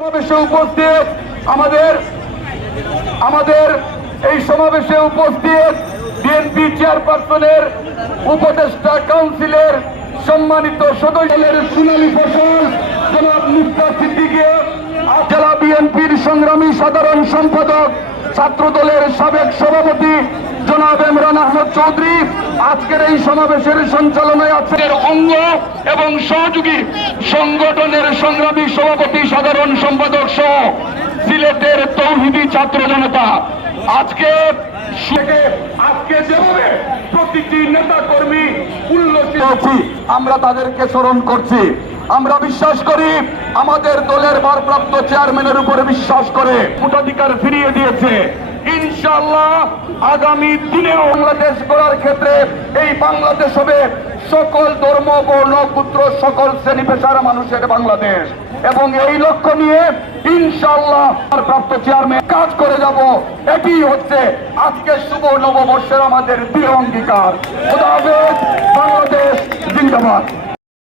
সমাবেশে উপস্থিত আমাদের আমাদের এই সমাবেশে উপস্থিত বিএনপি চেয়ারপারসনের উপদেষ্টা কাউন্সিলের সম্মানিত সদস্যের সুনালী ফসল জনাব মুক্তা সিদ্দিকে জেলা বিএনপির সংগ্রামী সাধারণ সম্পাদক ছাত্র দলের সাবেক সভাপতি জনাব ইমরান আহমদ চৌধুরী আজকের এই সমাবেশের সঞ্চালনায় আজকের অঙ্গ এবং সহযোগী সংগঠনের সংগ্রামী সভাপতি সাধারণ সম্পাদক সহ সিলেটের তৌহিদি ছাত্র জনতা। আজকে আজকে যেভাবে প্রতিটি নেতা কর্মী উল্লসিত আমরা তাদেরকে স্মরণ করছি। আমরা বিশ্বাস করি আমাদের দলের ভারপ্রাপ্ত চেয়ারম্যানের উপরে বিশ্বাস করে ভোটাধিকার ফিরিয়ে দিয়েছে। ইনশাল্লাহ আগামী দিনেও বাংলাদেশ গড়ার ক্ষেত্রে এই বাংলাদেশ হবে সকল ধর্ম, বর্ণ, পুত্র, সকল শ্রেণি পেশার মানুষের বাংলাদেশ। এবং এই লক্ষ্য নিয়ে ইনশাল্লাহ চেয়ারম্যান কাজ করে যাব। এটি হচ্ছে আজকে শুভ নববর্ষের আমাদের দৃঢ় অঙ্গীকার। বাংলাদেশ জিন্দাবাদ।